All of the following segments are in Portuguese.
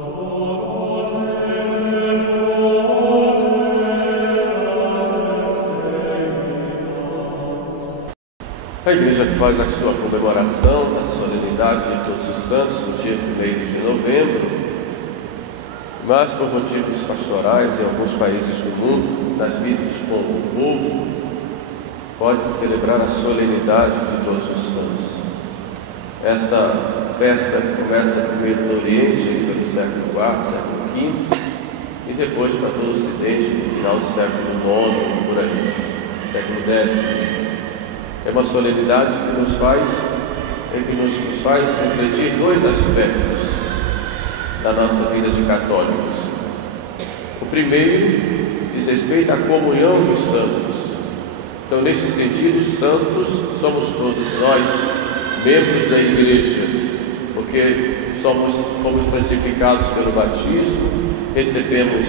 A igreja que faz a sua comemoração da solenidade de Todos os Santos no dia 1º de novembro, mas por motivos pastorais em alguns países do mundo, nas missas com o povo, pode-se celebrar a solenidade de Todos os Santos. Esta festa começa primeiro no Oriente, pelo século IV, século V, e depois para todo o Ocidente, no final do século IX, por aí, século X. É uma solenidade que nos faz refletir dois aspectos da nossa vida de católicos. O primeiro diz respeito à comunhão dos santos. Então, neste sentido, santos somos todos nós, membros da igreja, porque fomos santificados pelo batismo, recebemos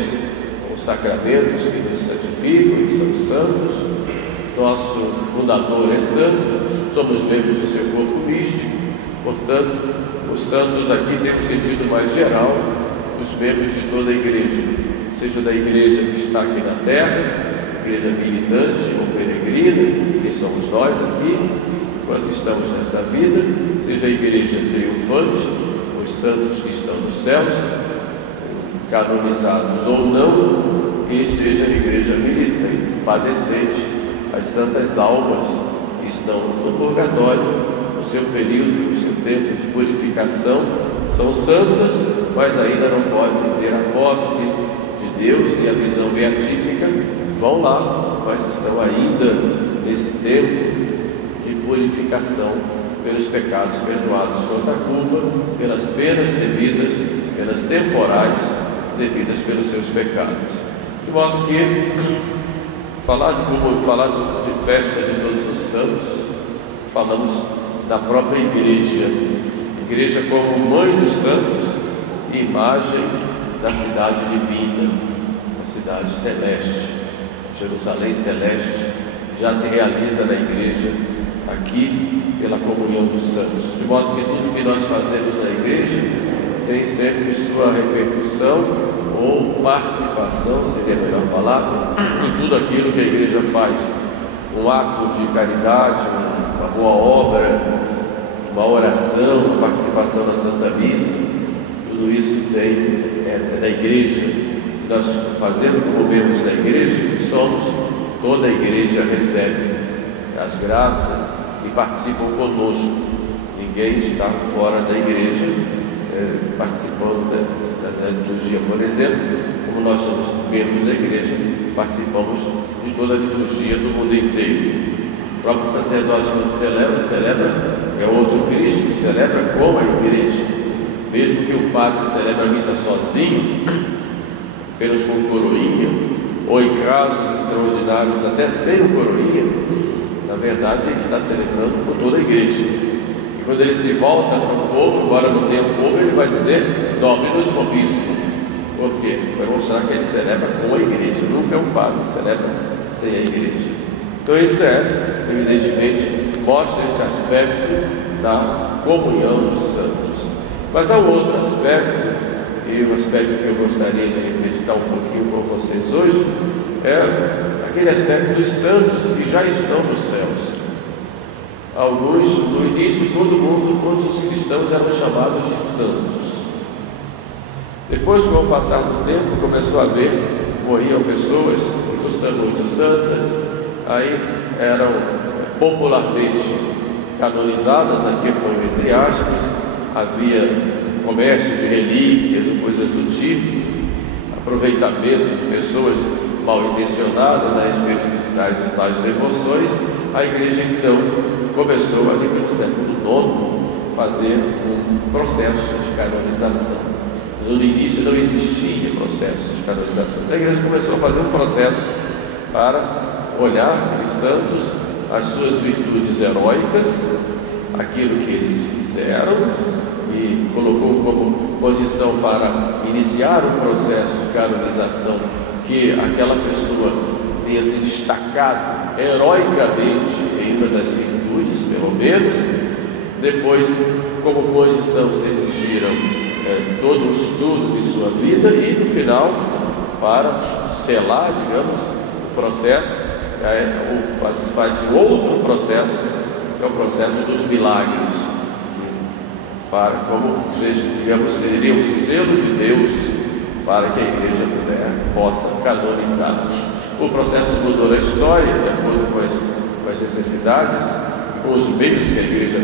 os sacramentos que nos santificam e são santos. Nosso fundador é santo, somos membros do seu corpo místico, portanto, os santos aqui têm um sentido mais geral, os membros de toda a igreja, seja da igreja que está aqui na terra, igreja militante ou peregrina, que somos nós aqui, enquanto estamos nessa vida, seja a igreja triunfante, os santos que estão nos céus, canonizados ou não, e seja a igreja militante, padecente, as santas almas que estão no purgatório, no seu período, no seu tempo de purificação, são santas, mas ainda não podem ter a posse de Deus e a visão beatífica, vão lá, mas estão ainda nesse tempo de purificação pelos pecados perdoados contra a culpa, pelas penas devidas, penas temporais devidas pelos seus pecados. De modo que falar de festa de Todos os Santos, falamos da própria igreja, igreja como mãe dos santos e imagem da cidade divina, da cidade celeste. Jerusalém celeste já se realiza na igreja aqui pela comunhão dos santos, de modo que tudo que nós fazemos na igreja tem sempre sua repercussão ou participação, seria a melhor palavra, em tudo aquilo que a igreja faz. Um ato de caridade, uma boa obra, uma oração, uma participação na Santa Missa, tudo isso é da igreja. Nós fazendo como membros da igreja, toda a igreja recebe as graças e participam conosco. Ninguém está fora da igreja participando da liturgia, por exemplo, como nós somos membros da igreja, participamos de toda a liturgia do mundo inteiro. O próprio sacerdote, quando celebra, é outro Cristo que celebra com a igreja. Mesmo que o padre celebre a missa sozinho, apenas com coroinha, ou em casos extraordinários até sem o coroinha, na verdade ele está celebrando com toda a igreja. E quando ele se volta para o povo, embora não tenha o povo, ele vai dizer Dominus vobiscum. Por quê? Vai mostrar que ele celebra com a igreja, nunca é um padre, celebra sem a igreja. Então isso evidentemente, mostra esse aspecto da comunhão dos santos. Mas há um outro aspecto, e o aspecto que eu gostaria de meditar um pouquinho com vocês hoje, é aquele aspecto dos santos que já estão nos céus. Alguns, no início, todos os cristãos eram chamados de santos. Depois, com o passar do tempo, começou a ver, morriam pessoas muito santas, aí eram popularmente canonizadas, aqui entre aspas, havia comércio de relíquias ou coisas do tipo, aproveitamento de pessoas mal intencionadas a respeito de tais devoções. A igreja então começou ali pelo século IX fazer um processo de canonização. Mas no início não existia processo de canonização. A igreja começou a fazer um processo para olhar os santos, as suas virtudes heróicas, aquilo que eles fizeram, e colocou como condição para iniciar o processo de canonização que aquela pessoa tenha se destacado heroicamente em uma das virtudes, pelo menos. Depois, como condição, se exigiram todo o estudo de sua vida e, no final, para selar, digamos, o processo, faz outro processo, que é o processo dos milagres, para, como, digamos, seria o selo de Deus para que a igreja possa canonizar. O processo mudou a história, de acordo com as necessidades, com os meios que a igreja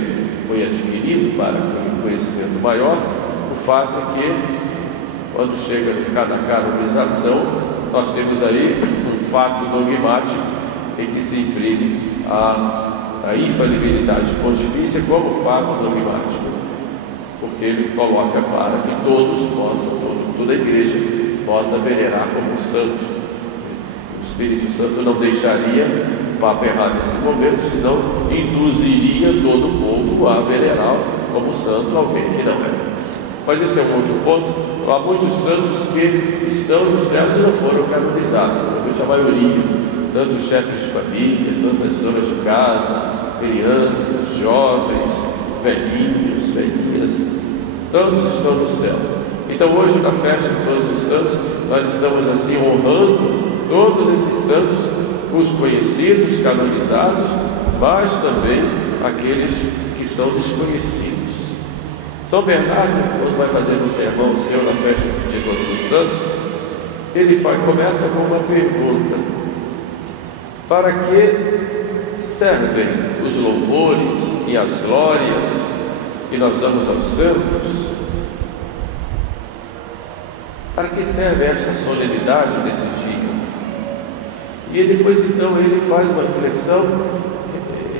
foi adquirindo para um conhecimento maior. O fato é que, quando chega na canonização, nós temos aí um fato dogmático em que se imprime a infalibilidade pontifícia como fato dogmático, porque ele coloca para que todos possam, toda a igreja possa venerar como santo. O Espírito Santo não deixaria o Papa errar nesse momento, senão induziria todo o povo a venerar como santo alguém que não é. Mas esse é um outro ponto. Há muitos santos que estão nos céus e não foram canonizados, certamente a maioria, tanto os chefes de família, tanto as donas de casa, crianças, jovens, velhinhos, velhinhas, todos estão no céu. Então hoje, na festa de Todos os Santos, nós estamos assim honrando todos esses santos, os conhecidos, canonizados, mas também aqueles que são desconhecidos. São Bernardo, quando vai fazer um sermão seu na festa de Todos os Santos, ele começa com uma pergunta: para que servem os louvores e as glórias que nós damos aos santos? Para que serve esta solenidade desse dia? E depois então ele faz uma reflexão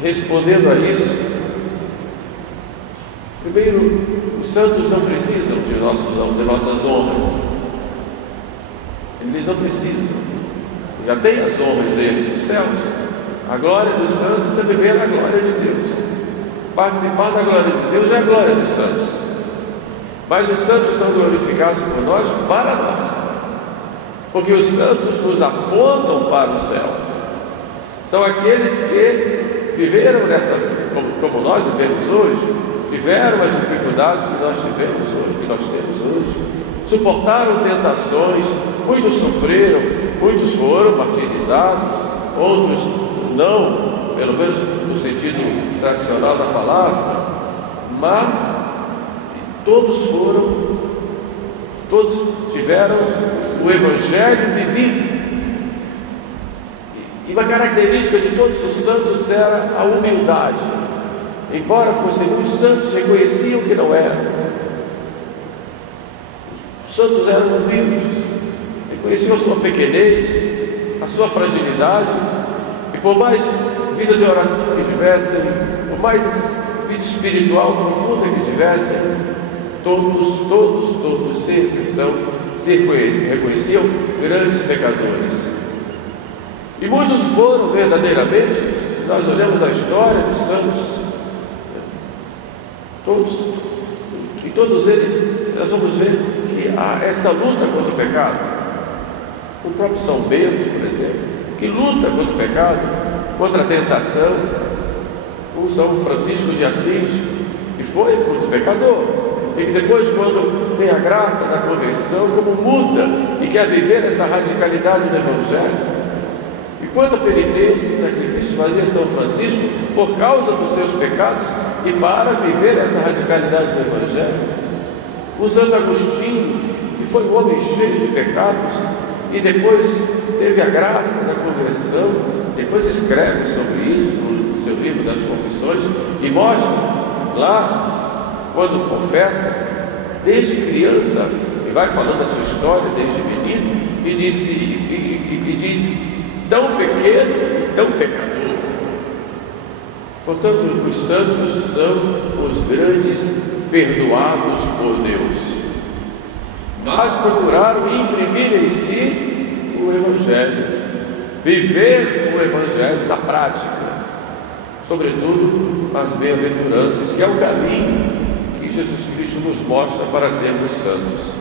respondendo a isso. Primeiro, os santos não precisam de nossas honras. Eles não precisam. Já tem as honras deles nos céus. A glória dos santos é viver na glória de Deus. Participar da glória de Deus é a glória dos santos. Mas os santos são glorificados por nós para nós, porque os santos nos apontam para o céu. São aqueles que viveram como nós vivemos hoje, tiveram as dificuldades que nós tivemos hoje, que nós temos hoje, suportaram tentações, muitos sofreram, muitos foram martirizados, outros não, pelo menos no sentido tradicional da palavra, mas todos tiveram o Evangelho vivido. E uma característica de todos os santos era a humildade. Embora fossem muitos santos, reconheciam que não eram. Os santos eram humildes, reconheciam a sua pequenez, a sua fragilidade, e por mais vida de oração que tivessem, por mais vida espiritual profunda que tivessem, todos, sem exceção, se reconheciam grandes pecadores. E muitos foram verdadeiramente, nós olhamos a história dos santos, e todos eles, nós vamos ver que há essa luta contra o pecado. O próprio São Bento, por exemplo, que luta contra o pecado, contra a tentação. O São Francisco de Assis, que foi muito pecador, e que depois, quando tem a graça da conversão, como muda e quer viver essa radicalidade do Evangelho. E quanta penitência e sacrifício fazia São Francisco por causa dos seus pecados e para viver essa radicalidade do Evangelho. O Santo Agostinho, que foi um homem cheio de pecados e depois teve a graça da conversão, depois escreve sobre isso no seu livro das Confissões e mostra lá, quando confessa, desde criança, e vai falando a sua história desde menino, e diz tão pequeno e tão pecador. Portanto, os santos são os grandes perdoados por Deus, mas procuraram imprimir em si o Evangelho, viver o Evangelho na prática, sobretudo as bem-aventuranças, que é o caminho que Jesus Cristo nos mostra para sermos santos.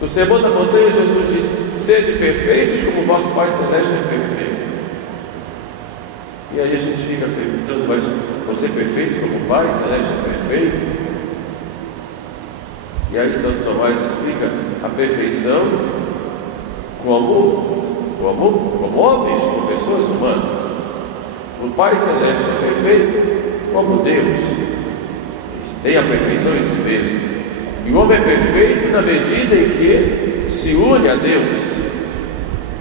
No Sermão da Montanha, Jesus diz: sede perfeitos como vosso Pai Celeste é perfeito. E aí a gente fica perguntando: mas você é perfeito como o Pai Celeste é perfeito? E aí Santo Tomás explica a perfeição como homens, como pessoas humanas. O Pai Celeste é perfeito como Deus, tem a perfeição em si mesmo. E o homem é perfeito na medida em que se une a Deus,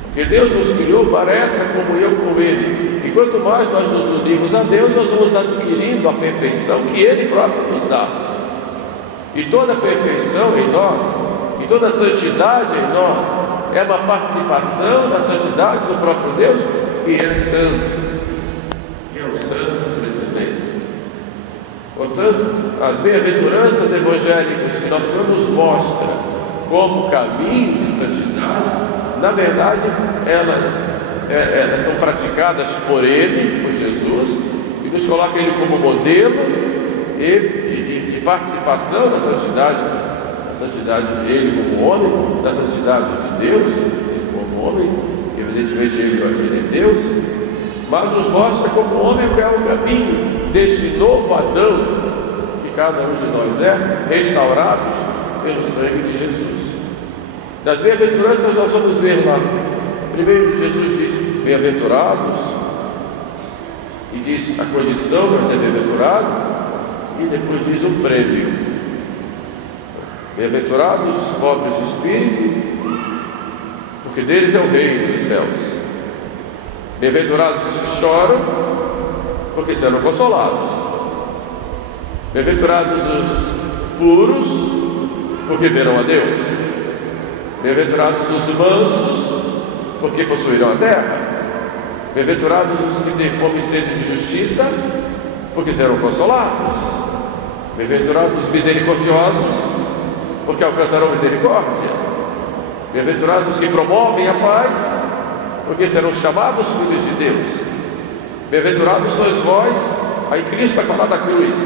porque Deus nos criou para essa comunhão com Ele. E quanto mais nós nos unimos a Deus, nós vamos adquirindo a perfeição que Ele próprio nos dá. E toda a perfeição em nós, e toda a santidade em nós, é uma participação da santidade do próprio Deus, que é santo, que é o santo por excelência. Portanto, as bem-aventuranças evangélicas que nosso Senhor nos mostra como caminho de santidade, na verdade, elas são praticadas por Ele, por Jesus, e nos coloca Ele como modelo e participação da santidade Ele como homem, da santidade de Deus, Ele como homem, evidentemente Ele é Deus, mas nos mostra como homem que é o caminho deste novo Adão, que cada um de nós é, restaurados pelo sangue de Jesus. Das bem-aventuranças nós vamos ver lá, primeiro Jesus diz bem-aventurados, e diz a condição para ser bem-aventurado, e depois diz o prêmio. Bem-aventurados os pobres de espírito, porque deles é o reino dos céus. Bem-aventurados os que choram, porque serão consolados. Bem-aventurados os puros, porque verão a Deus. Bem-aventurados os mansos, porque possuirão a terra. Bem-aventurados os que têm fome e sede de justiça, porque serão consolados. Bem-aventurados os misericordiosos, porque alcançarão misericórdia. Bem-aventurados os que promovem a paz, porque serão chamados filhos de Deus. Bem-aventurados sois vós, aí Cristo vai falar da cruz,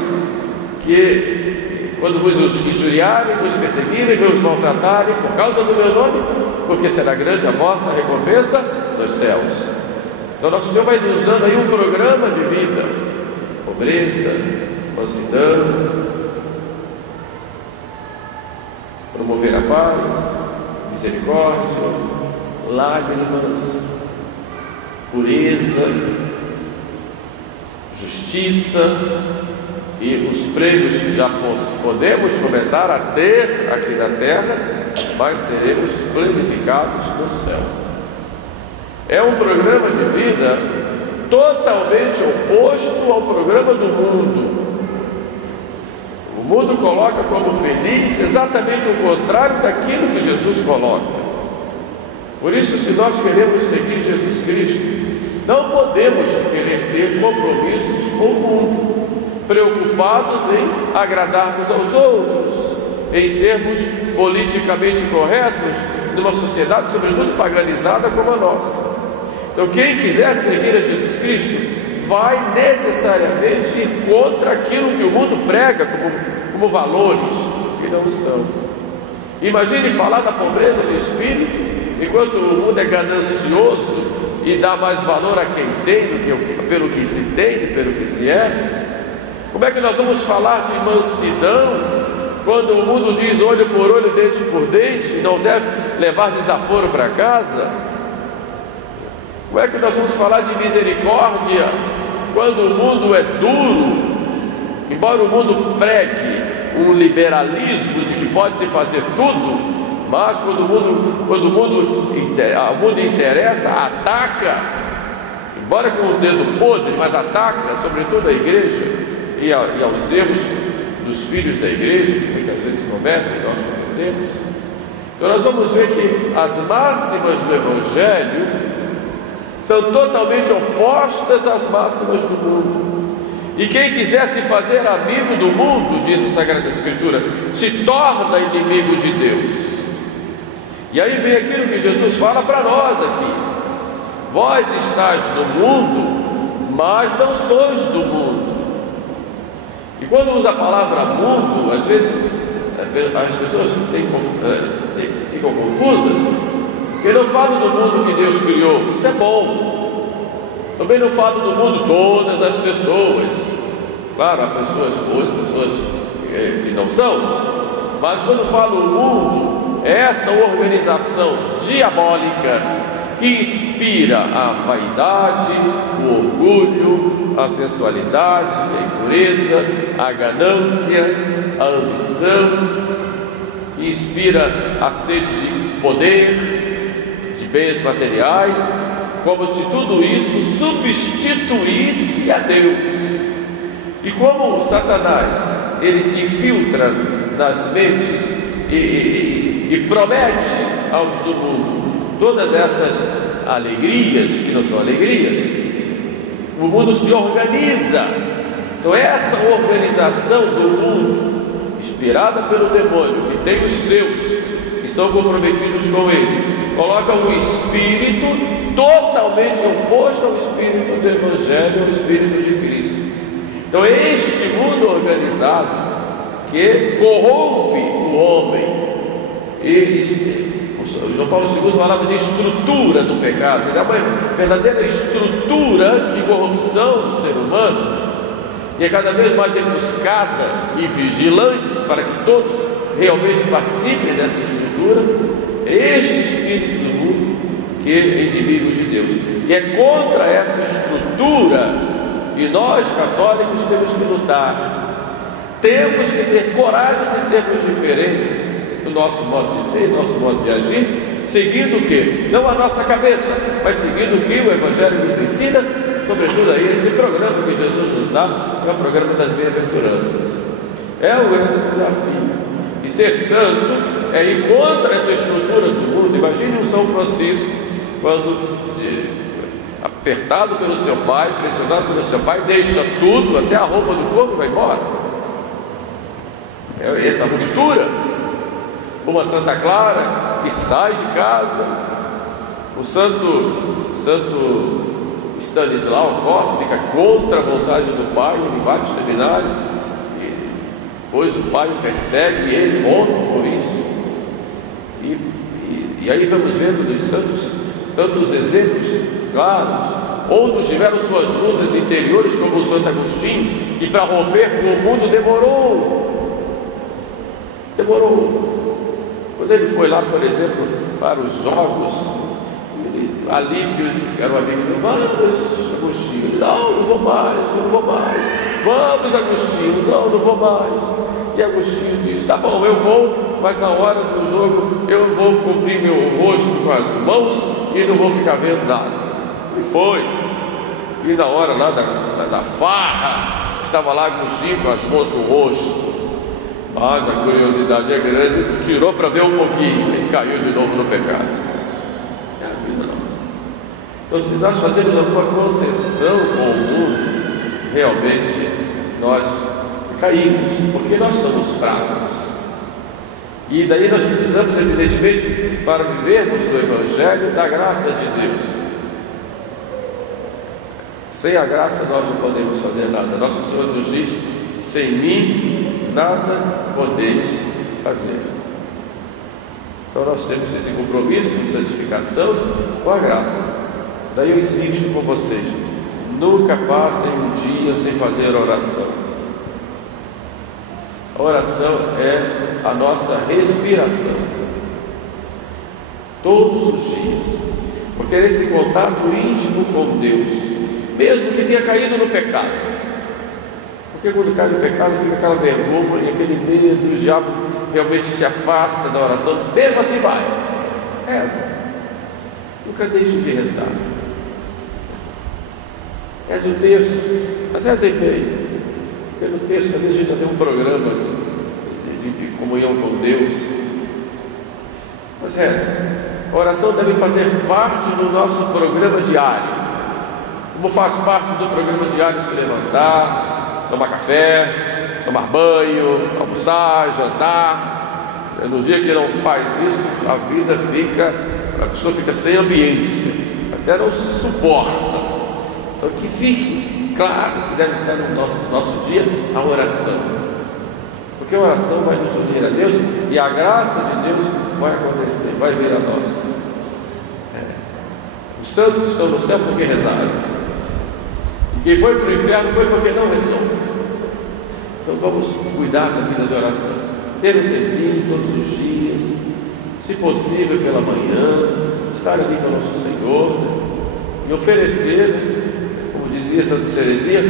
que quando vos injuriarem, vos perseguirem, vos maltratarem por causa do meu nome, porque será grande a vossa recompensa nos céus. Então nosso Senhor vai nos dando aí um programa de vida: pobreza, mansidão, promover a paz, misericórdia, lágrimas, pureza, justiça, e os prêmios que já podemos começar a ter aqui na terra, mas seremos planificados no céu. É um programa de vida totalmente oposto ao programa do mundo. O mundo coloca como feliz exatamente o contrário daquilo que Jesus coloca. Por isso, se nós queremos seguir Jesus Cristo, não podemos querer ter compromissos com o mundo, preocupados em agradarmos aos outros, em sermos politicamente corretos numa sociedade, sobretudo paganizada como a nossa. Então, quem quiser seguir a Jesus Cristo vai necessariamente ir contra aquilo que o mundo prega como valores que não são. Imagine falar da pobreza de espírito, enquanto o mundo é ganancioso e dá mais valor a quem tem do que pelo que se tem, pelo que se é. Como é que nós vamos falar de mansidão quando o mundo diz olho por olho, dente por dente, não deve levar desaforo para casa? Como é que nós vamos falar de misericórdia quando o mundo é duro? Embora o mundo pregue um liberalismo de que pode se fazer tudo, mas quando o mundo interessa, ataca, embora com o dedo podre, mas ataca sobretudo a igreja e aos erros dos filhos da igreja, que muitas vezes cometem, nós cometemos. Então nós vamos ver que as máximas do Evangelho são totalmente opostas às máximas do mundo. E quem quiser se fazer amigo do mundo, diz a Sagrada Escritura, se torna inimigo de Deus. E aí vem aquilo que Jesus fala para nós aqui: vós estáis no mundo, mas não sois do mundo. E quando usa a palavra mundo, às vezes as pessoas ficam confusas, porque não falo do mundo que Deus criou, isso é bom. Também não falo do mundo todas as pessoas. Claro, há pessoas boas, pessoas que não são, Mas quando falo o mundo, é essa organização diabólica que inspira a vaidade, o orgulho, a sensualidade, a impureza, a ganância, a ambição, que inspira a sede de poder, de bens materiais, como se tudo isso substituísse a Deus. E como Satanás, ele se infiltra nas mentes e promete aos do mundo todas essas alegrias, que não são alegrias, o mundo se organiza. Então essa organização do mundo, inspirada pelo demônio, que tem os seus, que são comprometidos com ele, coloca um espírito totalmente oposto ao espírito do Evangelho, ao espírito de Cristo. Então este mundo organizado, que corrompe o homem, e João Paulo II falava de estrutura do pecado, mas é uma verdadeira estrutura de corrupção do ser humano, e é cada vez mais emboscada e vigilante para que todos realmente participem dessa estrutura. Este espírito do mundo que é inimigo de Deus, e é contra essa estrutura que nós católicos temos que lutar. Temos que ter coragem de sermos diferentes do nosso modo de ser, do nosso modo de agir, seguindo o quê? Não a nossa cabeça, mas seguindo o que o Evangelho nos ensina, sobretudo aí esse programa que Jesus nos dá, é o programa das bem-aventuranças. É o grande desafio. E ser santo é ir contra essa estrutura do mundo. Imagine um São Francisco, quando apertado pelo seu pai, pressionado pelo seu pai, deixa tudo, até a roupa do corpo, e vai embora. É essa ruptura. Uma Santa Clara que sai de casa, o santo Stanislau Costa fica contra a vontade do pai, ele vai para o seminário, e depois o pai o persegue e ele morre por isso. E aí vamos vendo dos santos tantos exemplos claros. Outros tiveram suas lutas interiores, como o Santo Agostinho, e para romper com o mundo demorou. Quando ele foi lá, por exemplo, para os jogos, Alípio, que era um amigo dele, vamos, Agostinho, não vou mais, vamos, Agostinho, não vou mais. E Agostinho disse, tá bom, eu vou, mas na hora do jogo eu vou cobrir meu rosto com as mãos e não vou ficar vendo nada. E foi. E na hora lá da farra, estava lá Agostinho com as mãos no rosto. Mas a curiosidade é grande, ele tirou para ver um pouquinho e caiu de novo no pecado. É a vida nossa. Então, se nós fazemos alguma concessão com o mundo, realmente nós caímos, porque nós somos fracos. E daí nós precisamos, evidentemente, para vivermos do Evangelho, da graça de Deus. Sem a graça nós não podemos fazer nada. Nosso Senhor nos diz, sem mim nada podeis fazer. Então nós temos esse compromisso de santificação com a graça. Daí eu insisto com vocês, nunca passem um dia sem fazer oração. A oração é a nossa respiração, todos os dias, porque é esse contato íntimo com Deus, mesmo que tenha caído no pecado. Porque quando cai no pecado fica aquela vergonha, aquele medo, o diabo realmente se afasta da oração, mesmo assim vai, reza, nunca deixe de rezar, reze o terço, mas reze bem, porque no terço às vezes a gente já tem um programa de comunhão com Deus, mas reze. A oração deve fazer parte do nosso programa diário, como faz parte do programa diário se levantar, tomar café, tomar banho, almoçar, jantar. No dia que não faz isso, a pessoa fica sem ambiente, até não se suporta. Então que fique claro que deve estar no nosso dia a oração, porque a oração vai nos unir a Deus e a graça de Deus vai acontecer, vai vir a nós. Os santos estão no céu porque rezaram. Quem foi para o inferno foi porque não rezou. Então vamos cuidar da vida de oração. ter um tempinho todos os dias, se possível pela manhã, estar ali com o nosso Senhor, né? E oferecer, como dizia Santa Teresinha,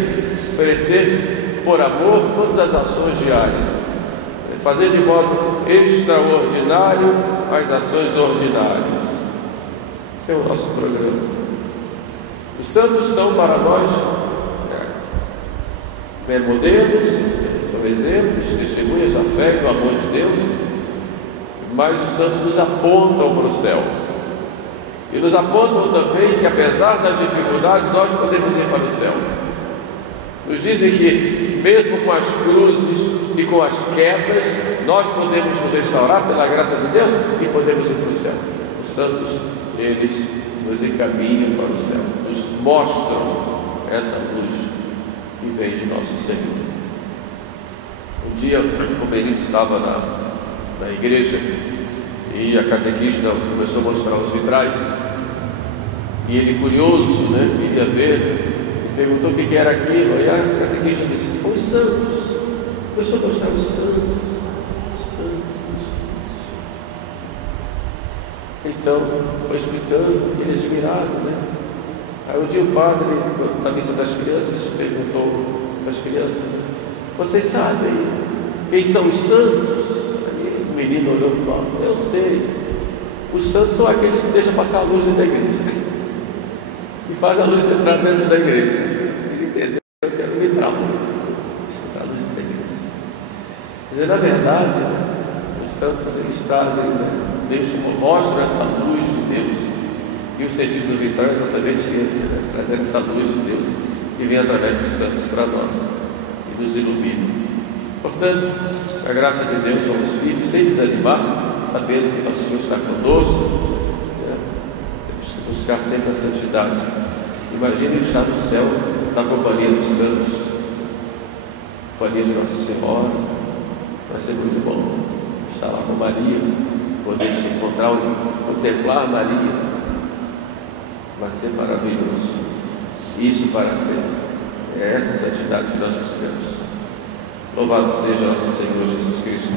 oferecer por amor todas as ações diárias, fazer de modo extraordinário as ações ordinárias. Esse é o nosso programa. Os santos são para nós modelos, são exemplos, testemunhas da fé e do amor de Deus, mas os santos nos apontam para o céu. E nos apontam também que, apesar das dificuldades, nós podemos ir para o céu. Nos dizem que, mesmo com as cruzes e com as quedas, nós podemos nos restaurar pela graça de Deus e podemos ir para o céu. Os santos, eles nos encaminham para o céu, nos mostram essa luz que vem de nosso Senhor. Um dia, o Benito estava na igreja e a catequista começou a mostrar os vitrais, e ele, curioso, queria ver, e perguntou o que era aquilo. Aí a catequista disse: os santos. Começou a mostrar os santos. Então foi explicando, ele admirado, Aí um dia o padre, na missa das crianças, perguntou para as crianças: vocês sabem quem são os santos? Aí o menino olhou para o alto: eu sei, os santos são aqueles que deixam passar a luz dentro da igreja, e faz a luz entrar dentro da igreja. Ele entendeu que era o vitral, entrar a luz dentro da igreja. Quer dizer, na verdade, os santos, eles trazem, mostram essa luz de Deus. E o sentido do vitral é exatamente esse, trazer essa luz de Deus que vem através dos santos para nós e nos ilumina. Portanto, com a graça de Deus, vamos firmes, sem desanimar, sabendo que nosso Senhor está conosco. Temos que buscar sempre a santidade. Imagine estar no céu, na companhia dos santos, companhia de Nossa Senhora. Vai ser muito bom estar lá com Maria, poder encontrar, contemplar Maria. Vai ser maravilhoso. Isso para sempre. É essa santidade que nós buscamos. Louvado seja nosso Senhor Jesus Cristo.